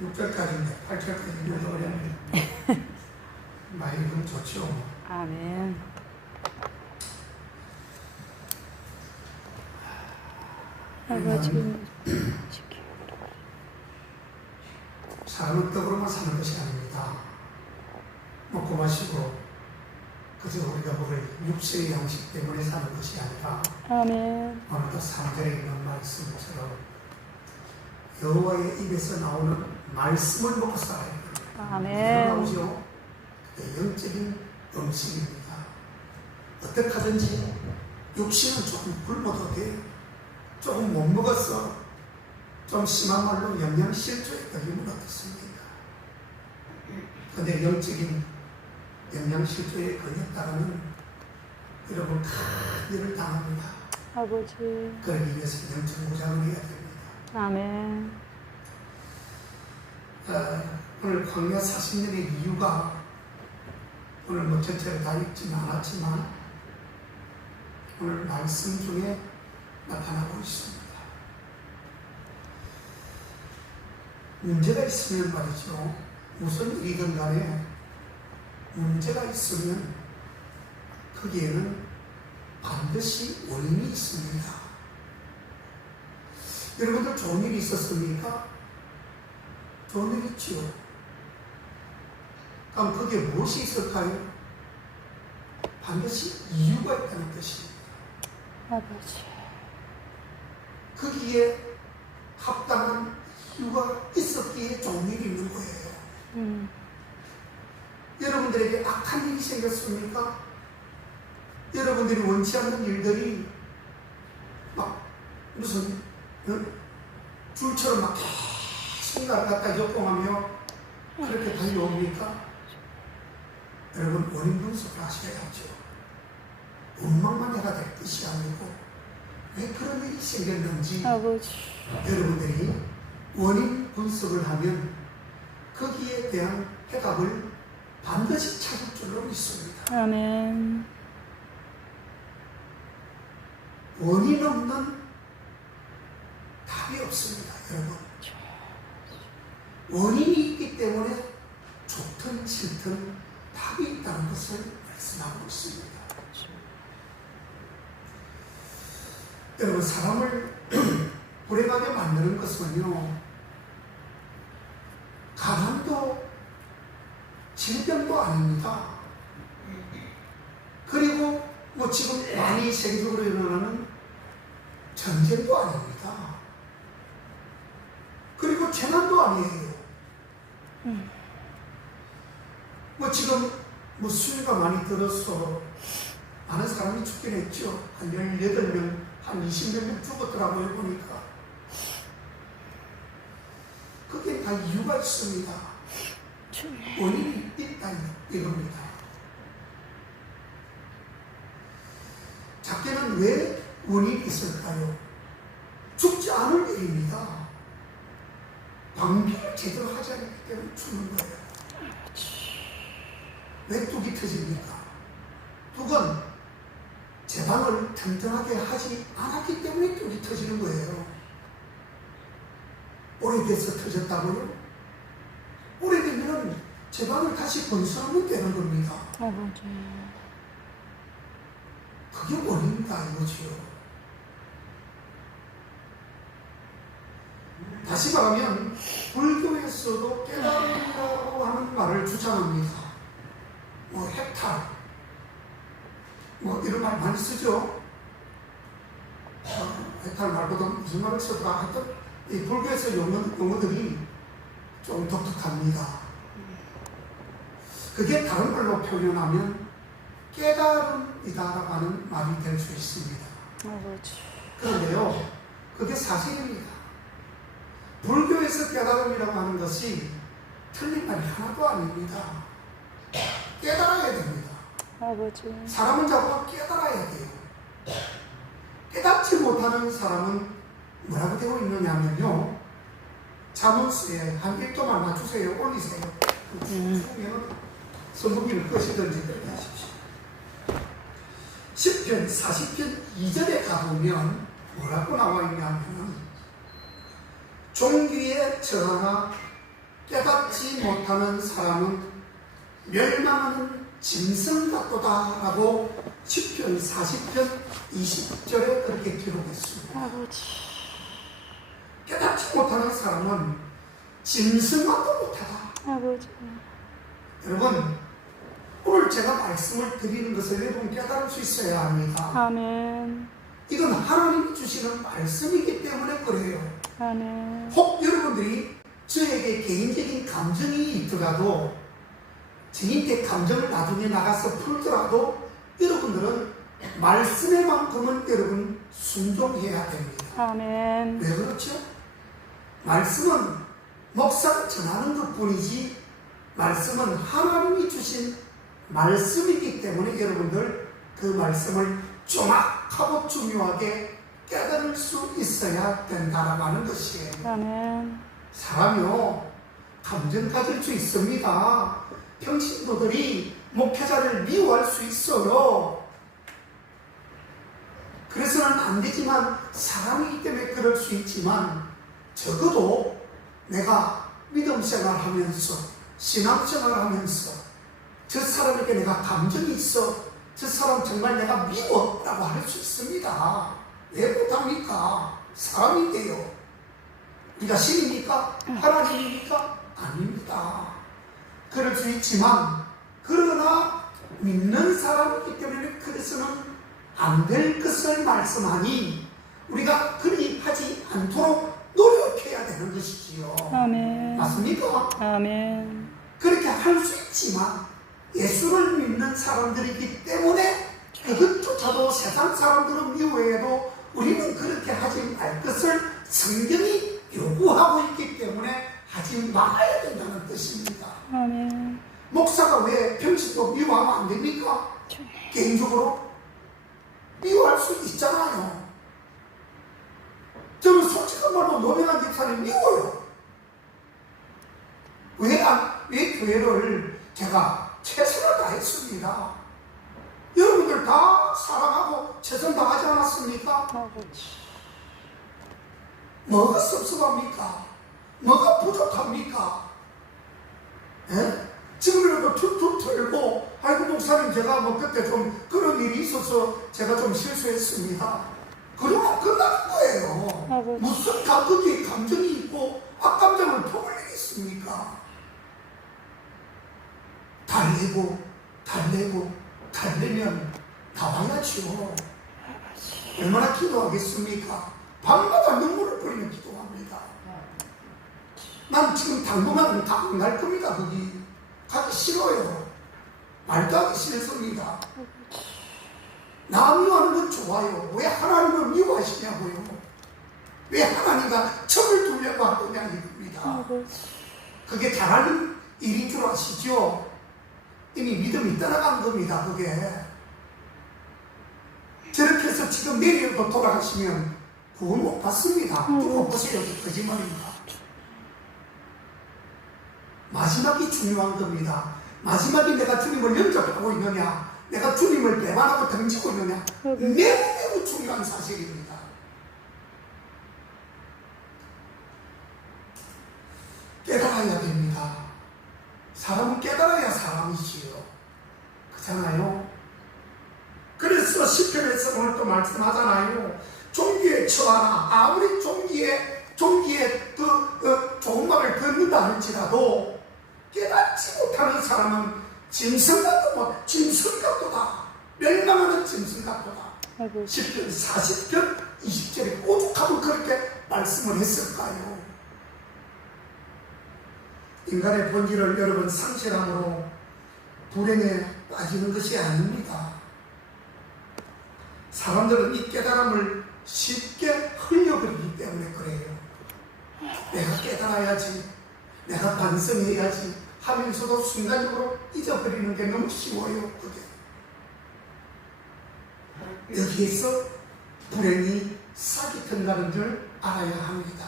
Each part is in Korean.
6절까지인데 8절까지 읽어버렸는데 많이 좀 좋죠. 아멘. 아버지 지키고 사람은 떡으로만 사는 것이 아닙니다. 먹고 마시고 그저 우리가 먹을 육체의 양식 때문에 사는 것이 아니라 아멘. 오늘도 3절에 있는 말씀처럼 여호와의 입에서 나오는 말씀을 먹고 살아야 됩니다. 아멘. 그게 영적인 음식입니다. 어떻게 하든지 육신은 조금 굶어도 돼요. 조금 못 먹었어. 좀 심한 말로 영양 실조에 걸리면 어떻습니까? 근데 영적인 영양 실조에 걸렸다가는 여러분 큰 일을 당합니다. 아버지. 그러기 위해서 영적 무장을 해야 됩니다. 아멘. 어, 오늘 광야 40년의 이유가 오늘 뭐 전체를 다 읽지는 않았지만 오늘 말씀 중에 나타나고 있습니다. 문제가 있으면 말이죠. 무슨 일이든 간에 문제가 있으면 거기에는 반드시 원인이 있습니다. 여러분들 좋은 일이 있었습니까? 좋은 일 있지요. 그럼 거기에 무엇이 있을까요? 반드시 이유가 있다는 뜻입니다. 아버지. 거기에 합당한 이유가 있었기에 좋은 일이 있는 거예요. 음. 여러분들에게 악한 일이 생겼습니까? 여러분들이 원치 않는 일들이 막 무슨 어? 줄처럼 막 계속 나갔다 역공하며 그렇게 달려옵니까? 여러분 원인 분석을 하셔야죠. 원망만 해가 될 뜻이 아니고 왜 그런 일이 생겼는지 아버지. 여러분들이 원인 분석을 하면 거기에 대한 해답을 반드시 찾을 줄로 믿습니다. 아멘. 원인 없는 답이 없습니다, 여러분. 원인이 있기 때문에 좋든 싫든 답이 있다는 것을 말씀하고 있습니다. 여러분, 사람을 불행하게 만드는 것은요, 가난도 질병도 아닙니다. 그리고 뭐 지금 많이 세계적으로 일어나는 전쟁도 아닙니다. 그리고 재난도 아니에요. 뭐 지금 뭐 수위가 많이 들어서 많은 사람이 죽긴 했죠. 한 18명, 한 20몇 명 죽었더라고요, 보니까. 그게 다 이유가 있습니다. 원인이 있다 이겁니다. 작게는 왜 원인이 있을까요? 죽지 않을 일입니다. 방비를 제대로 하지 않기 때문에 죽는 거예요. 왜 뚝이 터집니까? 뚝은 제방을 튼튼하게 하지 않았기 때문에 뚝이 터지는 거예요. 오래돼서 터졌다고요? 오래되면 제방을 다시 건설하면 되는 겁니다. 아버지. 그게 원인이다 이거지요. 다시 말하면 불교에서도 깨달음이라고 하는 말을 주장합니다. 뭐 해탈, 뭐 이런 말 많이 쓰죠. 어, 해탈 말고도 무슨 말을 쓰더라 하여튼 이 불교에서 용어, 용어들이 좀 독특합니다. 그게 다른 말로 표현하면 깨달음이다라고 하는 말이 될 수 있습니다. 아버지. 그런데요, 그게 사실입니다. 불교에서 깨달음이라고 하는 것이 틀린 말이 하나도 아닙니다. 깨달아야 됩니다. 아버지. 사람은 자꾸 깨달아야 돼요. 깨닫지 못하는 사람은 뭐라고 되어 있느냐면요. 자문수에 한 1도만 맞추세요. 올리세요. 그러면 선풍기를 끄시든지 그렇게 하십시오. 10편, 40편 2절에 가보면 뭐라고 나와 있냐면 종기에 처하나 깨닫지 못하는 사람은 멸망하는 짐승 같도다라고 10편 40편 20절에 그렇게 기록했습니다. 아버지. 깨닫지 못하는 사람은 짐승만도 못하다. 아버지. 여러분 오늘 제가 말씀을 드리는 것을 여러분 깨달을 수 있어야 합니다. 아멘. 이건 하나님이 주시는 말씀이기 때문에 그래요. 아멘. 혹 여러분들이 저에게 개인적인 감정이 있더라도 저한테 감정을 나중에 나가서 풀더라도 여러분들은 말씀에만큼은 여러분 순종해야 됩니다. 아멘. 왜 그렇죠? 말씀은 목사가 전하는 것 뿐이지 말씀은 하나님이 주신 말씀이기 때문에 여러분들 그 말씀을 정확하고 중요하게 깨달을 수 있어야 된다라고 하는 것이에요. 아멘. 사람이요, 감정 가질 수 있습니다. 평신도들이 목회자를 미워할 수 있어요. 그래서는 안 되지만 사람이기 때문에 그럴 수 있지만 적어도 내가 믿음 생활하면서 신앙 생활하면서 저 사람에게 내가 감정이 있어 저 사람 정말 내가 미워라고 할 수 있습니다. 왜 못합니까? 사람인데요. 우리가 신입니까? 하나님입니까? 아닙니다. 그럴 수 있지만 그러나 믿는 사람이기 때문에 그래서는 안 될 것을 말씀하니 우리가 그리 하지 않도록 노력해야 되는 것이지요. 아멘. 맞습니까? 아멘. 그렇게 할 수 있지만 예수를 믿는 사람들이기 때문에 그것조차도 세상 사람들은 미워해도 우리는 그렇게 하지 말 것을 성경이 요구하고 있기 때문에 하지 말아야 된다는 뜻입니다. 아멘. 목사가 왜 평신도 미워하면 안 됩니까? 개인적으로 미워할 수 있잖아요. 저는 솔직한 말로 노명한 집사님 미워요. 왜, 안, 왜 교회를 제가 최선을 다했습니다. 여러분들 다 사랑하고 최선 다하지 않았습니까? 아버지. 뭐가 섭섭합니까? 뭐가 부족합니까? 예? 지금이라도 툴툴 털고, 아이고, 목사님, 제가 뭐 그때 좀 그런 일이 있어서 제가 좀 실수했습니다. 그러면 끝나는 거예요. 무슨 가, 거기에 감정이 있고, 악감정을 품을 일이 있습니까? 달래고, 달래고, 달래면 나와야죠. 얼마나 기도하겠습니까? 밤마다 눈물을 뿌리며 기도합니다. 난 지금 당분간은 다안 갈 겁니다, 거기. 가기 싫어요. 말도 하기 싫습니다. 나 미워하는 건 좋아요. 왜 하나님을 미워하시냐고요. 왜 하나님과 척을 두려고 하느냐 이겁니다. 아버지. 그게 잘하는 일인 줄 아시죠? 이미 믿음이 떠나간 겁니다, 그게. 저렇게 해서 지금 내일도 돌아가시면 구원 못 받습니다. 두고 보세요, 그 거짓말입니다. 마지막이 중요한 겁니다. 마지막에 내가 주님을 영접하고 있느냐, 내가 주님을 배반하고 던지고 있느냐, 매우 매우 중요한 사실입니다. 깨달아야 됩니다. 사람은 깨달아야 사람이지요. 그렇잖아요. 그래서 시편에서 오늘 또 말씀하잖아요. 종기에 처하나 아무리 종기에 종기에 그 어, 좋은 말을 듣는다 할지라도 깨닫지 못하는 사람은 짐승 같도 뭐 짐승 같도다. 멸망하는 짐승 같도다. 아버지. 10편, 40편, 20절에 오죽하면 그렇게 말씀을 했을까요? 인간의 본질을 여러분 상실함으로 불행에 빠지는 것이 아닙니다. 사람들은 이 깨달음을 쉽게 흘려버리기 때문에 그래요. 내가 깨달아야지, 내가 반성해야지 하면서도 순간적으로 잊어버리는 게 너무 쉬워요, 그게. 여기에서 불행이 싹이 든다는 줄 알아야 합니다.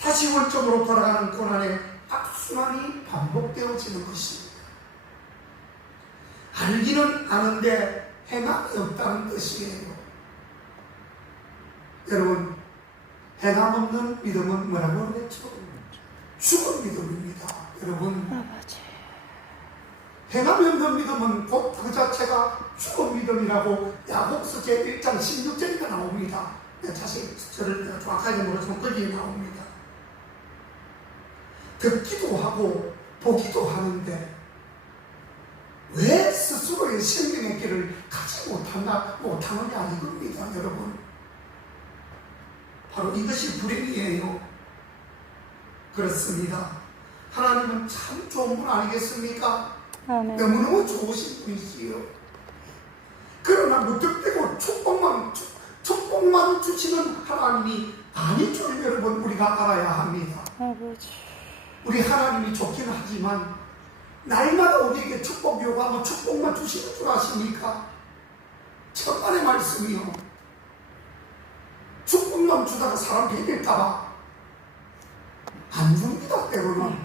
다시 원점으로 돌아가는 고난의 악순환이 반복되어지는 것입니다. 알기는 아는데 행함이 없다는 뜻이에요. 여러분, 행함 없는 믿음은 뭐라고 그랬죠? 죽은 믿음입니다. 여러분, 아버지. 행함이 없는 믿음은 곧 그 자체가 죽은 믿음이라고 야고보서 제1장 16절에 나옵니다. 내 자식 저를 내가 정확하게 모르지만 거기에 나옵니다. 듣기도 하고 보기도 하는데 왜 스스로의 생명의 길을 가지 못한다, 못하느냐 이겁니다, 여러분. 바로 이것이 불행이에요. 그렇습니다. 하나님은 참 좋은 분 아니겠습니까? 아멘. 너무너무 좋으신 분이지요. 그러나 무턱대고 축복만, 축- 축복만 주시는 하나님이 아닌 줄 여러분 우리가 알아야 합니다. 아버지. 우리 하나님이 좋기는 하지만 날마다 우리에게 축복 요구하고 축복만 주시는 줄 아십니까? 천만의 말씀이요. 축복만 주다가 사람 베길까봐 안 줍니다, 때로는.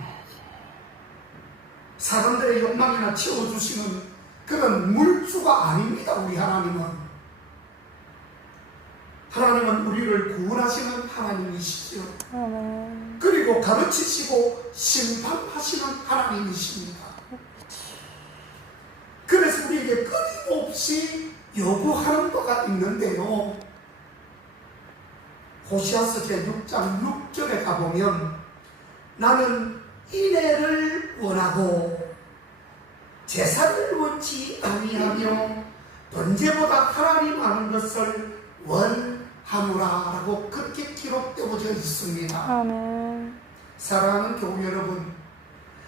사람들의 욕망이나 채워주시는 그런 물주가 아닙니다, 우리 하나님은. 하나님은 우리를 구원하시는 하나님이시죠. 아멘. 그리고 가르치시고 심판하시는 하나님이십니다. 그래서 우리에게 끊임없이 요구하는 바가 있는데요. 호시아서 제6장 6절에 가보면 나는 인애를 원하고 제사를 원치 아니하며 번제보다 하나님 아는 것을 원하노라라고 그렇게 기록되어져 있습니다. 아멘. 사랑하는 교우 여러분,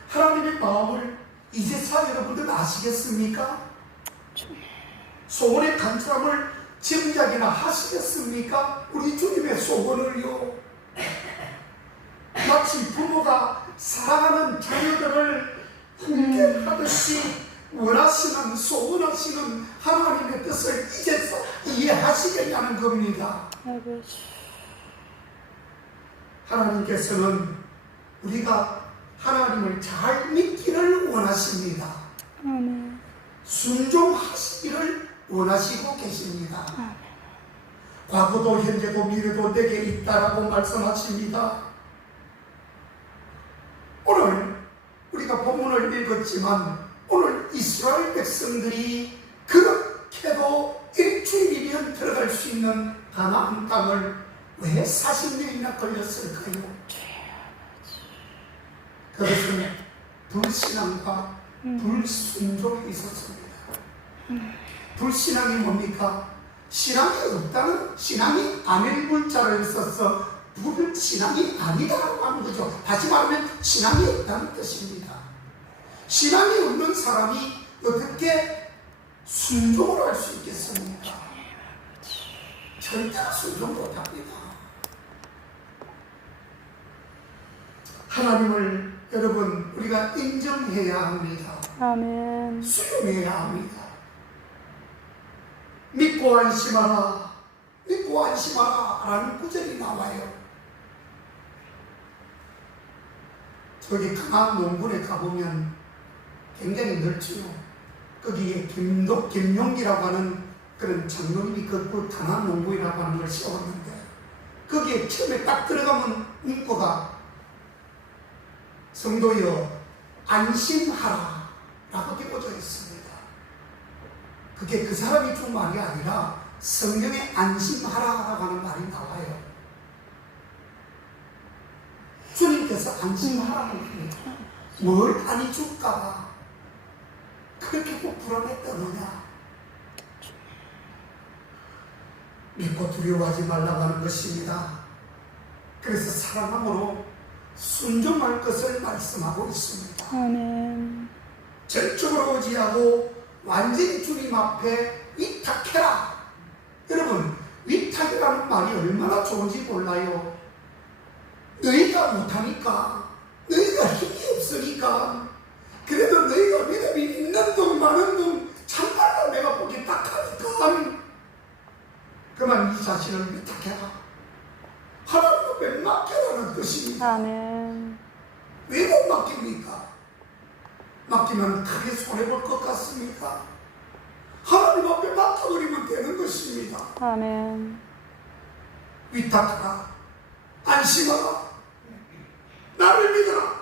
하나님의 마음을 이제사 여러분들 아시겠습니까? 소원의 간절함을 짐작이나 하시겠습니까? 우리 주님의 소원을요. 마치 부모가 사랑하는 자녀들을 훈계하듯이 원하시는 소원하시는 하나님의 뜻을 이제서 이해하시겠냐는 겁니다. 하나님께서는 우리가 하나님을 잘 믿기를 원하십니다. 순종하시기를 원하시고 계십니다. 과거도 현재도 미래도 내게 있다라고 말씀하십니다. 오늘 우리가 읽었지만 오늘 이스라엘 백성들이 그렇게도 일주일이면 들어갈 수 있는 가나안 땅을 왜 40년이나 걸렸을까요? 그것은 불신앙과 불순종이 있었습니다. 불신앙이 뭡니까? 신앙이 없다는 신앙이 아닐 물자를 써서 불신앙이 아니다라고 하는 거죠. 다시 말하면 신앙이 없다는 뜻입니다. 신앙이 없는 사람이 어떻게 순종을 할 수 있겠습니까? 절대 순종 못합니다. 하나님을 여러분 우리가 인정해야 합니다. 아멘. 수용해야 합니다. 믿고 안심하라, 믿고 안심하라 라는 구절이 나와요. 저기 강한 농군에 가보면 굉장히 넓지요. 거기에 김도, 김용기라고 하는 그런 장로님이 그 강한 농부이라고 하는 걸 세웠는데 거기에 처음에 딱 들어가면 문구가 성도여 안심하라 라고 되어져 있습니다. 그게 그 사람이 준 말이 아니라 성경에 안심하라 라고 하는 말이 나와요. 주님께서 안심하라는 겁니다. 뭘 많이 줄까? 그렇게 꼭 불안에 떠느냐? 믿고 두려워하지 말라고 하는 것입니다. 그래서 사랑함으로 순종할 것을 말씀하고 있습니다. 아멘. 절적으로 의지하고 완전히 주님 앞에 위탁해라. 여러분, 위탁이라는 말이 얼마나 좋은지 몰라요. 너희가 못하니까, 너희가 힘이 없으니까, 그래도 너희가 믿음이 있는 동 많은 동 참말로 내가 보기 딱하니까, 그만 이 자신을 위탁해라. 하나님 앞에 맡겨라는 뜻입니다. 아멘. 왜 못 맡깁니까? 맡기면 크게 손해볼 것 같습니까? 하나님 앞에 맡겨버리면 되는 것입니다. 아멘. 위탁하라. 안심하라. 나를 믿어라.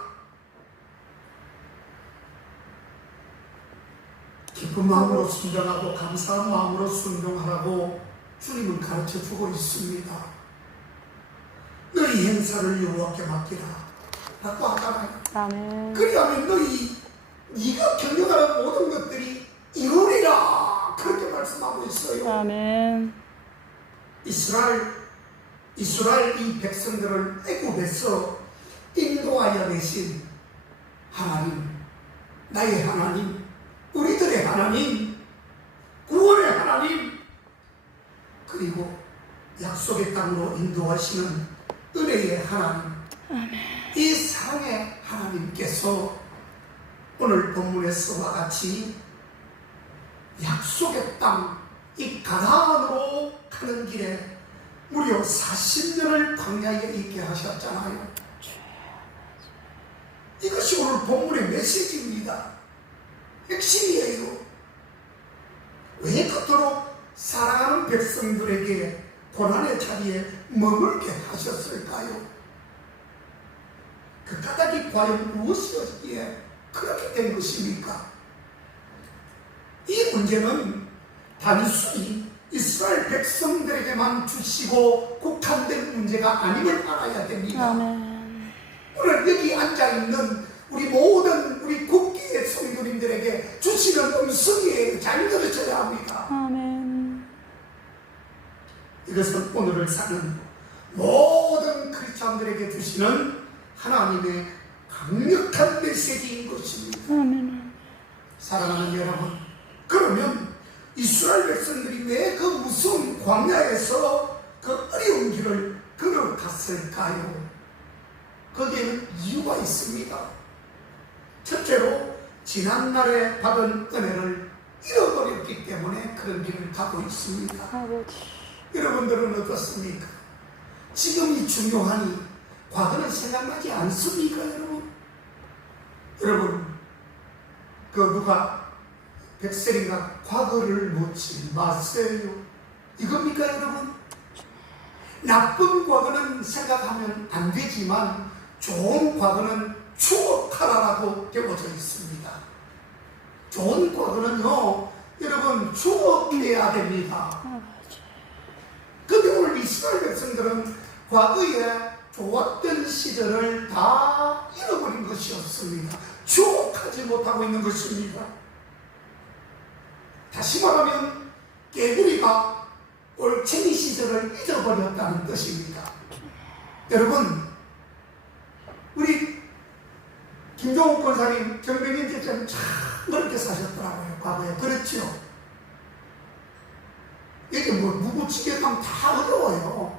기쁜 마음으로 순종하고 감사한 마음으로 순종하라고 주님은 가르쳐 주고 있습니다. 너희 행사를 여호와께 맡기라 라고 하잖아요. 그리하면 너희 네가 경영하는 모든 것들이 이루리라 그렇게 말씀하고 있어요. 아멘. 이스라엘 이스라엘 이 백성들을 애굽에서 인도하여 내신 하나님, 나의 하나님, 우리들의 하나님, 구원의 하나님, 그리고 약속의 땅으로 인도하시는 은혜의 하나님, 이 사랑의 하나님께서 오늘 본문에서와 같이 약속의 땅, 이 가나안으로 가는 길에 무려 40년을 광야에 있게 하셨잖아요. 이것이 오늘 본문의 메시지입니다. 핵심이에요. 왜 그토록 사랑하는 백성들에게 고난의 자리에 머물게 하셨을까요? 그 까닭이 과연 무엇이었기에 그렇게 된 것입니까? 이 문제는 단순히 이스라엘 백성들에게만 주시고 국한된 문제가 아님을 알아야 됩니다. 아멘. 오늘 여기 앉아 있는 우리 모든 우리 국기의 성도님들에게 주시는 음성이에요. 잘 들으셔야 합니다. 아멘. 이것은 오늘을 사는 모든 크리스찬들에게 주시는 하나님의 강력한 메시지인 것입니다. 아멘. 사랑하는 여러분, 그러면 이스라엘 백성들이 왜 그 무서운 광야에서 그 어려운 길을 걸어갔을까요? 거기에는 이유가 있습니다. 첫째로 지난날에 받은 은혜를 잃어버렸기 때문에 그런 길을 가고 있습니다. 아버지. 여러분들은 어떻습니까? 지금이 중요하니 과거는 생각나지 않습니까, 여러분? 여러분, 그 누가 백설이가 과거를 묻지 마세요. 이겁니까, 여러분? 나쁜 과거는 생각하면 안 되지만 좋은 과거는 추억하 라라고 되어져 있습니다. 좋은 과거는요, 여러분 추억해야 됩니다. 근데 오늘 이스라엘 백성들은 과거에 좋았던 시절을 다 잃어버린 것이 없습니다. 추억하지 못하고 있는 것입니다. 다시 말하면 개구리가 올챙이 시절을 잊어버렸다는 뜻입니다. 여러분, 우리 김종욱 권사님 경배님 제자는 참 넓게 사셨더라고요. 과거에. 그렇죠? 이게 뭐 무구치게 하면 다 어려워요.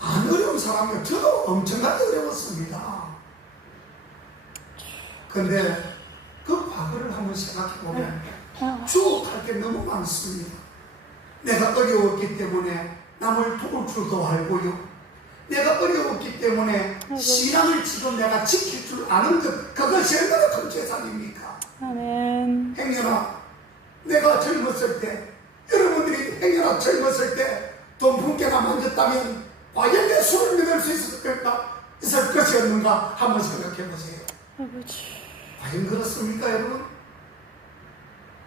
안 어려운 사람이 저도 엄청나게 어려웠습니다. 근데 그 과거를 한번 생각해 보면 추억할 게 너무 많습니다. 내가 어려웠기 때문에 남을 도울 줄도 알고요. 내가 어려웠기 때문에 신앙을 지금 내가 지킬 줄 아는 것, 그것이 얼마나 큰 재산입니까? 아멘. 행여나 내가 젊었을 때 여러분들이 행여나 젊었을 때 돈 분개나 만졌다면 과연 내 손을 믿을 수 있을까? 있을 것이 없는가 한번 생각해 보세요. 아버지. 과연 그렇습니까 여러분?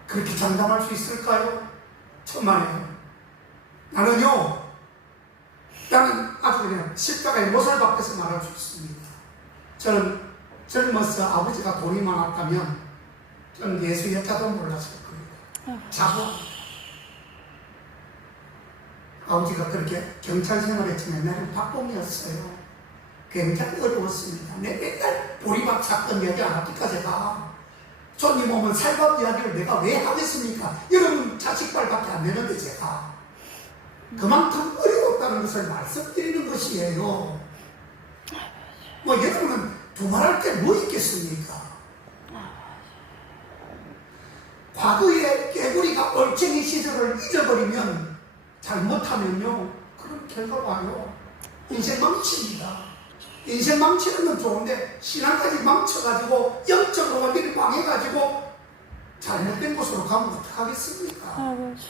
그렇게 장담할 수 있을까요? 천만에요. 나는요, 나는 아주 그냥 십자가의 못을 밖에서 말할 수 있습니다. 저는 젊어서 아버지가 돈이 많았다면 저는 예수 여자도 몰랐을 겁니다. 자고 아버지가 그렇게 경찰 생활했지만 나는 박봉이었어요. 굉장히 어려웠습니다. 내 맨날 보리밥 사건 얘기 안 합니까 제가. 손님 오면 살밥 이야기를 내가 왜 하겠습니까? 여러분 자식발밖에 안 되는데 제가. 그만큼 어려 웠다는 것을 말씀드리는 것이에요. 뭐 여러분은 두말할 게 뭐 있겠습니까? 과거에 개구리가 얼챙이 시절을 잊어버리면 잘못하면요 그런 결과가 와요. 인생 망칩니다. 인생 망치는 건 좋은데 신앙까지 망쳐가지고 영적으로 완전히 망해가지고 잘못된 곳으로 가면 어떡하겠습니까? 아버지.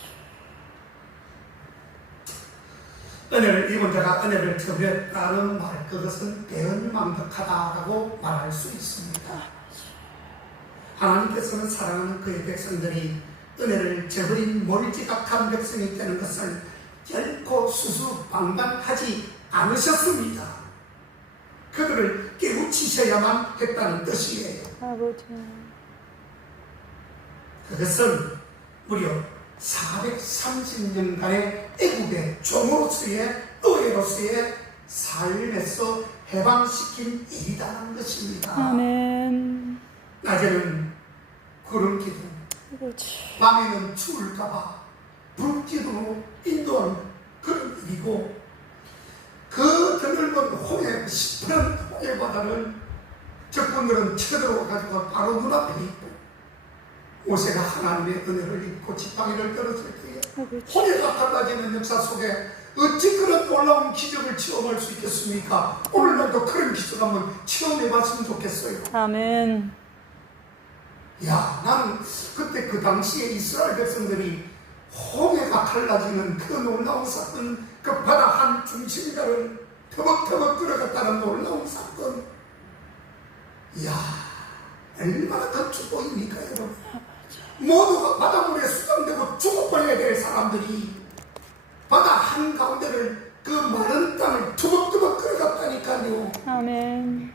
은혜를 입은 자가 은혜를 tö했다는 말 그것은 대언망덕하다라고 말할 수 있습니다. 하나님께서는 사랑하는 그의 백성들이 은혜를 저버린 몰지각한 백성이 되는 것을 결코 수수방관하지 않으셨습니다. 그들을 깨우치셔야만 했다는 뜻이에요. 아버지. 그것은 무려 430년간의 애국의 종으로서의 노예로서의 삶에서 해방시킨 일이라는 것입니다. 아멘. 낮에는 구름 기둥, 아버지. 밤에는 추울까봐 불기둥으로 인도하는 그런 일이고 그 드넓은 홍해, 시푸른 홍해 바다를 적군들은 쳐들어와 가지고 바로 눈앞에 있고 모세가 하나님의 은혜를 입고 지팡이를 떨어질 때에. 홍해가 갈라지는 역사 속에 어찌 그런 놀라운 기적을 체험할 수 있겠습니까? 오늘날도 그런 기적 한번 체험해봤으면 좋겠어요. 아멘. 야, 나는 그때 그 당시에 이스라엘 백성들이 홍해가 갈라지는 그 놀라운 사건, 그 바다 한 중심가를 터벅터벅 들어갔다는 놀라운 사건. 이야, 얼마나 큰 축복입니까, 여러분? 모두가 바닷물에 수장되고 죽어버려야 될 사람들이 바다 한가운데를 그 마른 땅을 투벅투벅 걸어갔다니까요. 아멘.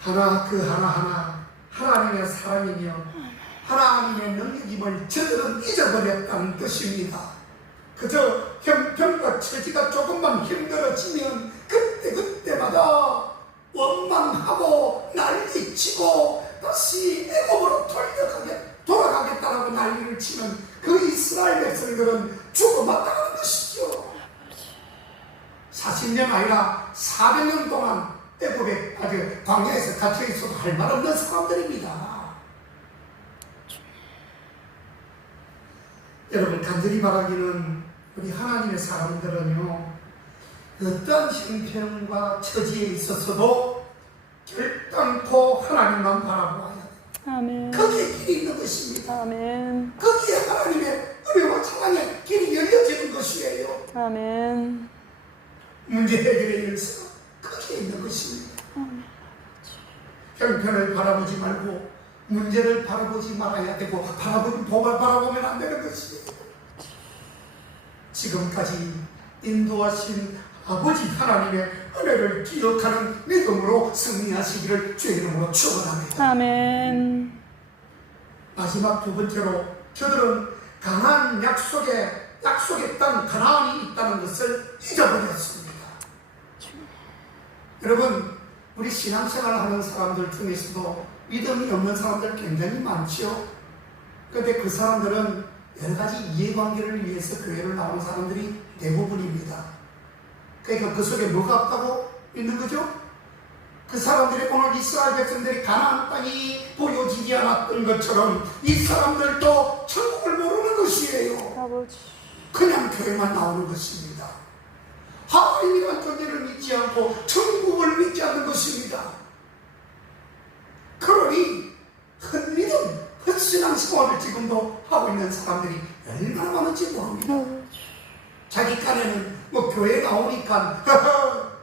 하나 그 하나하나 하나님의 사랑이며 하나님의 능력임을 저들은 잊어버렸다는 뜻입니다. 그저 형편과 처지가 조금만 힘들어지면 그때 그때마다 원망하고 난리치고 다시 애굽으로 돌려가게 돌아가겠다라고 난리를 치는 그 이스라엘 백성들은 죽어마땅한 것이죠. 40년 아니라 400년 동안 애굽에 아주 광야에서 갇혀 있어도 할 말 없는 사람들입니다. 여러분 간절히 바라기는 우리 하나님의 사람들은요 어떤 형편과 처지에 있어서도 결단코 하나님만 바라보아야. 아멘. 거기에 길이 있는 것입니다. 아멘. 거기에 하나님의 은혜와 사랑의 길이 열려지는 것이에요. 아멘. 문제 해결의 열쇠가 거기에 있는 것입니다. 형편을 바라보지 말고 문제를 바라보지 말아야 되고 바라보는 복을 바라보면 안 되는 것이에요. 지금까지 인도하신 아버지 하나님의 은혜를 기억하는 믿음으로 승리하시기를 주의 이름으로 축원합니다. 아멘. 마지막 두 번째로 저들은 강한 약속의 약속의 땅 가나안이 있다는 것을 잊어버렸습니다. 여러분 우리 신앙생활 하는 사람들 중에서도 믿음이 없는 사람들 굉장히 많죠. 그런데 그 사람들은 여러 가지 이해관계를 위해서 교회를 나온 사람들이 대부분입니다. 그러니까 그 속에 뭐가 없다고 믿는 거죠? 그 사람들이 오늘 이스라엘 백성들이 가나안 땅이 보여지지 않았던 것처럼 이 사람들도 천국을 모르는 것이에요. 아버지. 그냥 교회만 나오는 것입니다. 하나님이란 존재를 믿지 않고 천국을 믿지 않는 것입니다. 그러니 헛믿음, 헛신앙 생활을 지금도 하고 있는 사람들이 얼마나 많은지 모릅니다. 자기 깐에는 뭐 교회 나오니까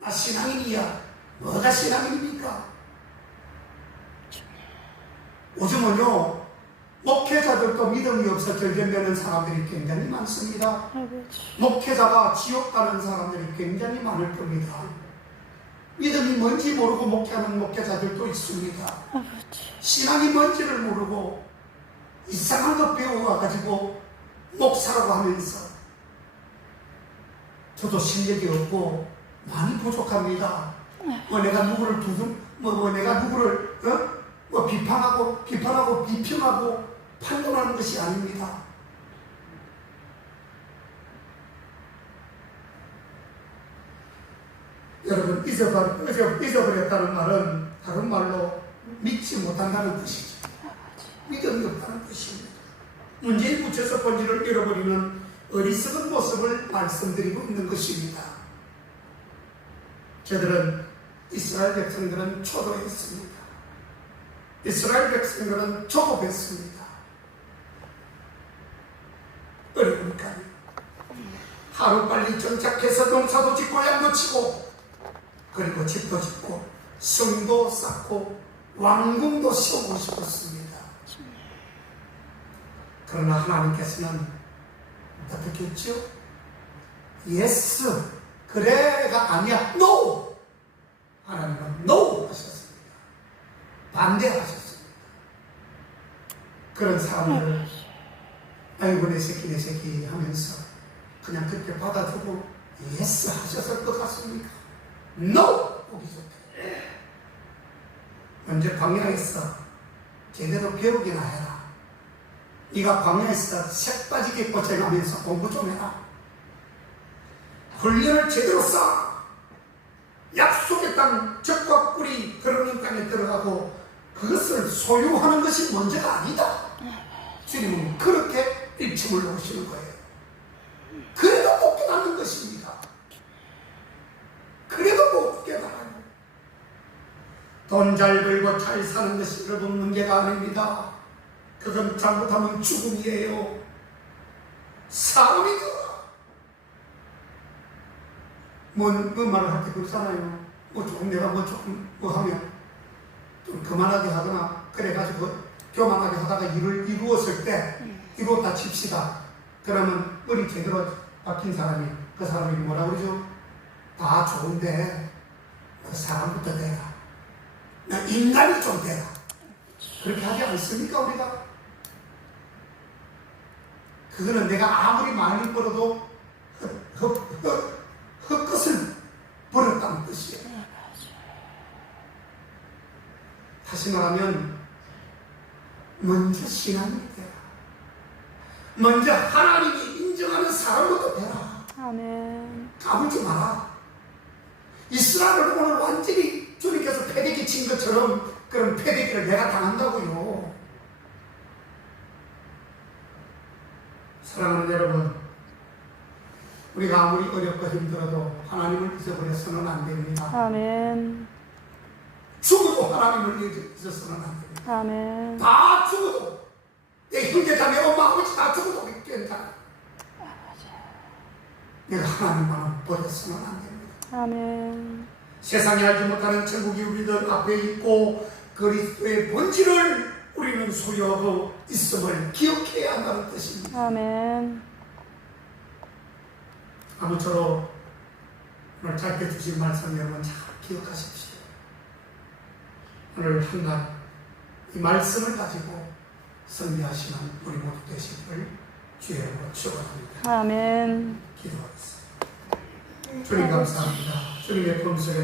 나 신앙인이야. 뭐가 신앙인입니까? 요즘은요 목회자들도 믿음이 없어 결정되는 사람들이 굉장히 많습니다. 목회자가 지옥 가는 사람들이 굉장히 많을 겁니다. 믿음이 뭔지 모르고 목회하는 목회자들도 있습니다. 신앙이 뭔지를 모르고 이상한 거 배워가지고 목사라고 하면서 저도 실력이 없고 많이 부족합니다. 뭐 내가 누구를 두둔, 뭐, 뭐 내가 누구를 어? 뭐 비판하고 비판하고 비평하고 판단하는 것이 아닙니다. 여러분 잊어버, 잊어, 잊어버렸다는 말은 다른 말로 믿지 못한다는 뜻이죠. 믿음이 없다는 뜻입니다. 문제에 붙여서 본질을 잃어버리는 어리석은 모습을 말씀드리고 있는 것입니다. 저들은 이스라엘 백성들은 초도했습니다. 이스라엘 백성들은 조급했습니다. 어려우니까요. 하루빨리 정착해서 농사도 짓고 양도 치고 그리고 집도 짓고 성도 쌓고 왕궁도 세우고 싶었습니다. 그러나 하나님께서는 했죠? 예스 그래가 아니야 노 하나님은 노 하셨습니다. 반대하셨습니다. 그런 사람들을 아이고 내 새끼 내 새끼 하면서 그냥 그렇게 받아주고 예스 하셨을 것 같습니까? 노 보기 좋대. 먼저 광야에서 제대로 배우기나 해라. 네가 광야에서 색 빠지게 고생하면서 공부 좀 해라. 훈련을 제대로 쌓아. 약속의 땅, 적과 꿀이 그러는 땅에 들어가고 그것을 소유하는 것이 문제가 아니다. 주님은 그렇게 일침을 놓으시는 거예요. 그래도 못 깨닫는 것입니다. 그래도 못 깨달아요. 돈 잘 벌고 잘 사는 것이 여러분 문제가 아닙니다. 그건 잘못하면 죽음이에요. 사람이 되어라. 뭐, 뭐 말을 할때 그렇잖아요. 뭐 조금 내가 뭐 조금 뭐 하면 좀 그만하게 하거나 그래가지고 교만하게 하다가 일을 이루었을 때 이루었다 칩시다. 그러면 머리 제대로 박힌 사람이 그 사람이 뭐라 그러죠? 다 좋은데 그 사람부터. 나 인간이 좀 되라. 그렇게 하지 않습니까 우리가? 그거는 내가 아무리 많이 벌어도 헛, 헛, 헛, 헛것을 버렸다는 뜻이에요. 다시 말하면 먼저 신앙이 되라. 먼저 하나님이 인정하는 사람부터 되라. 아멘. 까불지 마라. 이스라엘을 오늘 완전히 주님께서 패대기 친 것처럼 그런 패대기를 내가 당한다고요. 사랑하는 여러분, 우리가 아무리 어렵고 힘들어도 하나님을 잊어버려서는 안 됩니다. 아멘. 죽어도 하나님을 잊어서는 안 됩니다. 아멘. 다 죽어도 내 형제자 매 엄마 아버지 다 죽어도 괜찮아. 내가 하나님만 버려서는 안 됩니다. 아멘. 세상에 알지 못하는 천국이 우리들 앞에 있고 그리스도의 본질을 우리는 소유하고 있음을 기억해야 한다는 뜻입니다. 아멘. 아무쪼록 오늘 짧게 주신 말씀 여러분 잘 기억하십시오. 오늘 한날 이 말씀을 가지고 승리하시는 우리 모두 되시기를 주의 이름으로 축원합니다. 아멘. 기도하겠습니다. 주님 감사합니다. 주님의 품속에